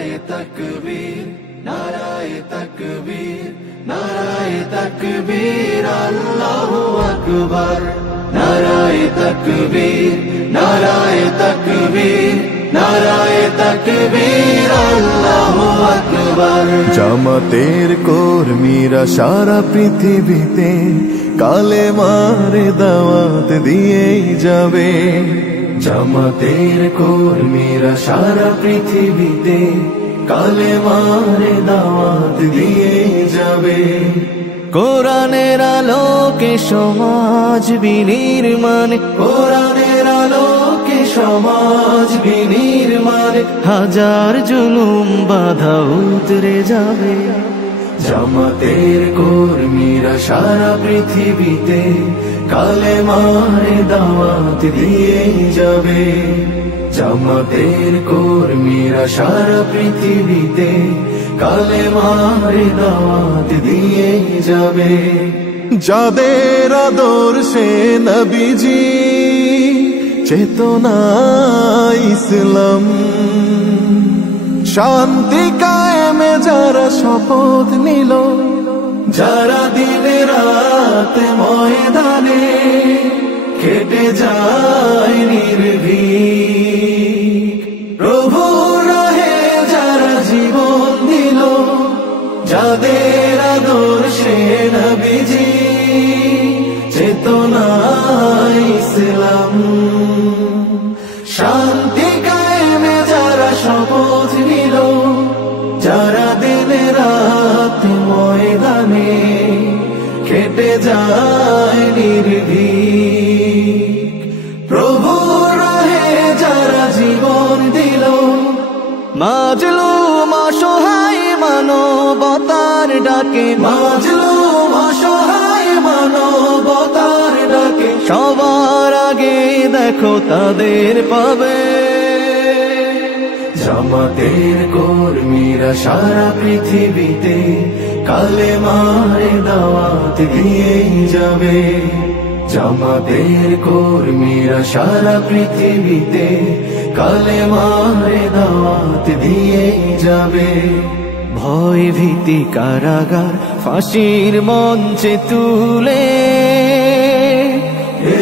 নারায়ে তাকবীর, নারায়ে তাকবীর, নারায়ে তাকবীর, আল্লাহু আকবার। নারায়ে তাকবীর, নারায়ে তাকবীর, নারায়ে তাকবীর, আল্লাহু আকবার। জামাতের কর্মীরা সারা পৃথিবীতে কালেমার দাওয়াত দিয়েই যাবে। জামাতের কর্মীরা সারা পৃথিবীতে কালেমার দাওয়াত দিয়েই যাবে। কোরআনের আলোকে সমাজ বিনির্মাণ, কোরআনের আলোকে সমাজ বিনির্মাণ, হাজার জুলুম বাধা উতরে যাবে। জামাতের কর্মীরা সারা পৃথিবীতে কালেমার দাওয়াত দিয়েই যাবে। জামাতের কর্মীরা সারা পৃথিবীতে কালেমার দাওয়াত দিয়েই যাবে। যাদের আদর্শে নবীজি চেতনা ইসলাম, শান্তি কায়েমে যারা শপথ নিল, যারা দিনে রাত ময়দানে খেটে যায় নির্ভীক, প্রভু রাহে যারা জীবন দিল, যাদের আদর্শে নবীজি চেতনা ইসলাম, শান্তি কায়েমে যারা শপথ নিল, যারা দিনে রাত ময়দানে খেটে যায় নির্ভীক, প্রভু রাহে যারা জীবন দিল, মাজলুম অসহায় মানবতার ডাকে, মাজলুম অসহায় মানবতার ডাকে, সবার আগে দেখো তাদের পাবে। জামাতের কর্মীরা সারা পৃথিবীতে কালেমার দাওয়াত দিয়েই যাবে। জামাতের কর্মীরা সারা পৃথিবীতে কালেমার দাওয়াত দিয়েই যাবে। ভয় ভীতি কারাগার ফাঁসির মঞ্চে তুলে,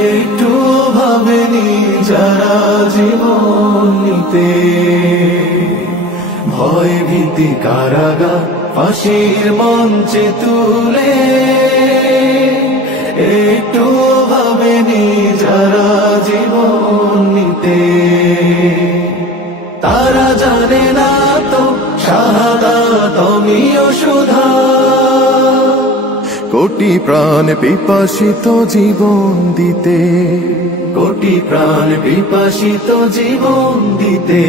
একটু ভাবেনি যারা জীবন নিতে, ভয় ভীতি কারাগার ফাঁসির মঞ্চে তুলে, একটু ভাবেনি যারা জীবন নিতে। তারা জানে না তো শাহাদাত অমীয় সুধা, কোটি প্রাণ পিপাসিত জীবন দিতে, কোটি প্রাণ বিপাসিত জীবন দিতে।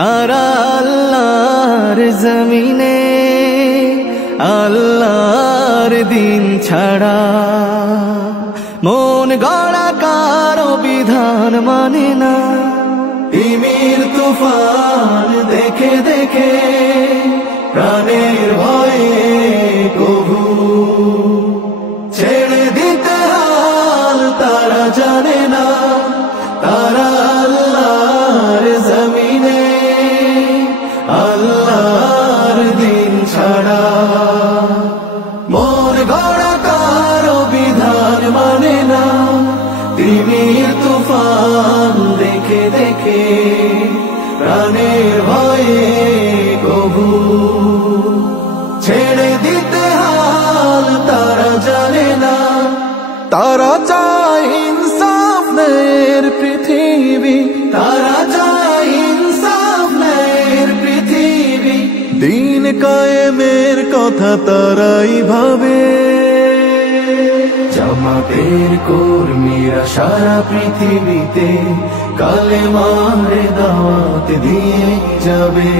তারা আল্লাহর জমিনে আল্লাহর দিন ছাড়া মন গড়া কারো বিধান মানে না। তিমির তুফান দেখে দেখে প্রাণের ভয়ে কবু ছেড়ে দিতে হাল তারা জানে না। তারা আল্লাহর জমিনে আল্লাহর দিন ছাড়া মন গড়া কারো বিধান মানে না। তিমির তুফান দেখে দেখে প্রাণের ভয়ে কবু ছেড়ে দিতে হাল তারা জানে না। তারা চায় ইনসাফ ন্যায়ের পৃথিবী, তারা চায় ইনসাফ ন্যায়ের পৃথিবী, দিন কায়েমের কথা তারাই ভাবে। জামাতের কর্মীরা সারা পৃথিবীতে কালেমার দাওয়াত দিয়ে যাবে।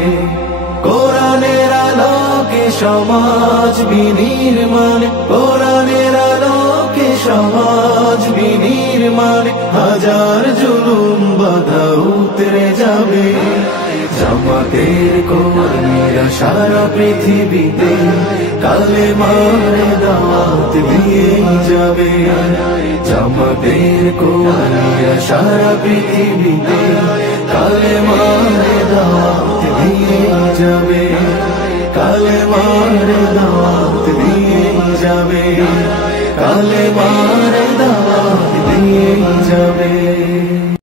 কোরআনের আলোকে সমাজ বিনির্মাণ, কোরআনের আলোকে সমাজ বিনির্মাণ, হাজার জুলুম বাধা উতরে যাবে। জামাতের কর্মীরা সারা পৃথিবীতে কালেমার দাওয়াত দিয়ে যাবে। জামাতের কর্মীরা সারা পৃথিবীতে কালেমার দাওয়াত দিয়ে কালেমার দাওয়াত দিয়ে